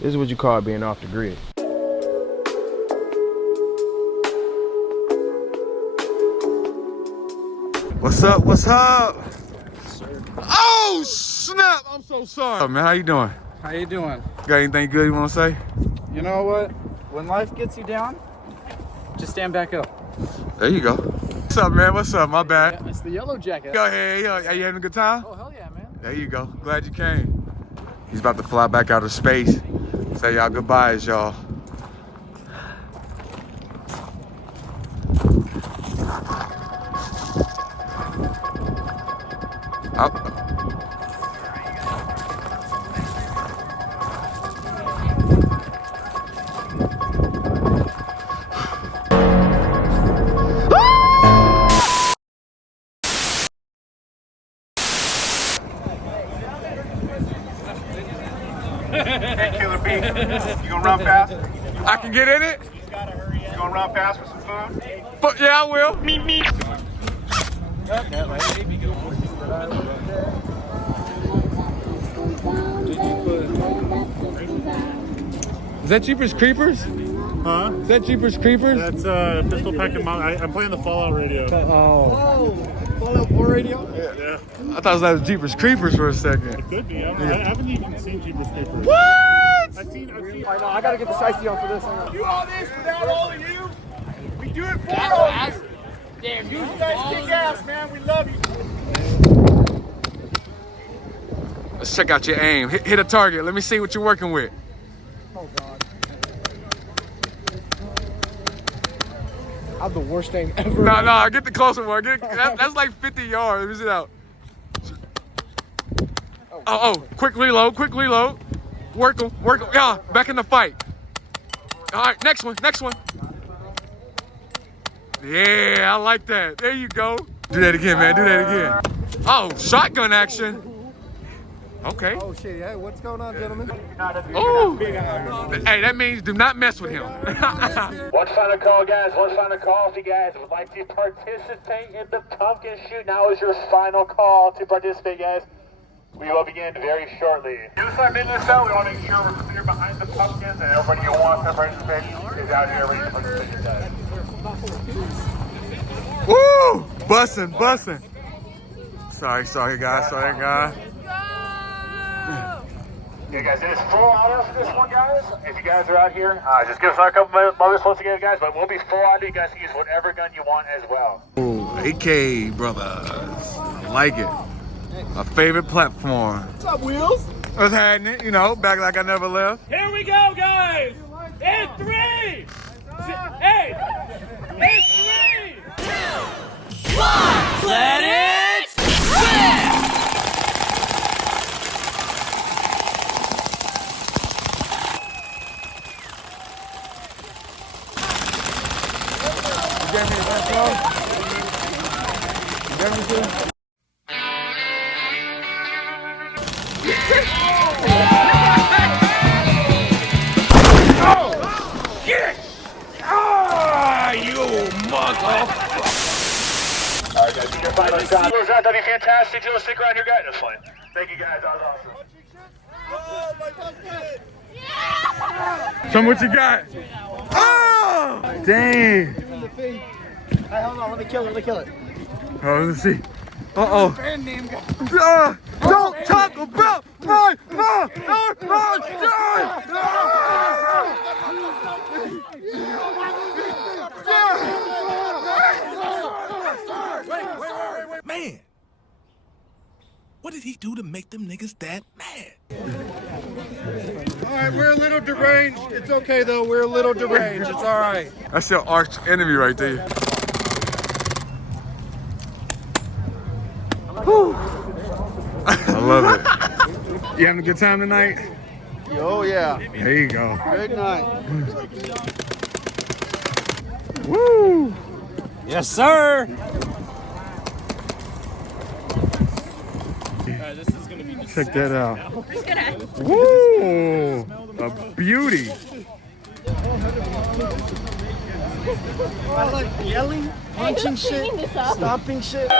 This is what you call being off the grid. What's up? What's up? Oh snap! I'm so sorry. Oh, man, how you doing? How you doing? Got anything good you want to say? You know what? When life gets you down, just stand back up. There you go. What's up, man? What's up? My bad. Yeah, it's the yellow jacket. Go ahead. Yo, are you having a good time? Oh, hell yeah, man. There you go. Glad you came. He's about to fly back out of space. Say y'all goodbyes, y'all. Hey, Killer B, you gonna run fast? I can get in it? You gonna run fast with some food? But yeah, I will. Me. Is that Jeepers Creepers? Huh? Is that Jeepers Creepers? That's Pistol Pack and Mount. I'm playing the Fallout radio. Oh. Fallout 4 radio? Yeah. I thought that was Jeepers Creepers for a second. It could be. I haven't even seen Jeepers Creepers. What? I've seen. I gotta get the shiesty on for this. Do all this without all of you? We do it for all of you. Damn, you guys kick ass, man. We love you. Let's check out your aim. Hit a target. Let me see what you're working with. Oh, God. I have the worst aim ever. No, get the closer one. That's like 50 yards. Let me see that. Oh, quick reload. Work him. Yeah, back in the fight. All right, next one. Yeah, I like that. There you go. Do that again, man. Oh, shotgun action. Okay. Oh, shit. Hey, what's going on, gentlemen? Oh. Hey, that means do not mess with him. One final call, guys. If you guys would like to participate in the pumpkin shoot, now is your final call to participate, guys. We will begin very shortly. Do start making this out. We want to make sure we're clear behind the pumpkins and everybody who wants to participate is out here ready to participate, guys. Woo! Bussin'. Sorry, guys. Yeah, guys, it is full auto for this one, guys. If you guys are out here, just give us a couple moments once again, guys, but we'll be full auto. You guys can use whatever gun you want as well. Ooh, AK, brothers. I like it. My favorite platform. What's up, Wheels? What's happening? You know, back like I never left. Here we go, guys! In 3! Hey! In 3! 2! 1! Let it rip! You gave me the best one? You gave me two? Alright, guys, your final shot. That'd be fantastic. You'll stick around here, guys. That's fine. Thank you, guys. That was awesome. Show me what you got. Oh! Dang. Hey, hold on. Let me kill it. Oh, let's see. Uh-oh. Don't talk about my Man, what did he do to make them niggas that mad? All right, we're a little deranged. It's okay though. We're a little deranged. It's all right. That's your arch enemy right there. Whew. I love it. You having a good time tonight? Oh, yeah. There you go. Good night. Woo! Yes, sir! Check that out. Woo! A beauty. I like yelling, punching shit, stomping shit.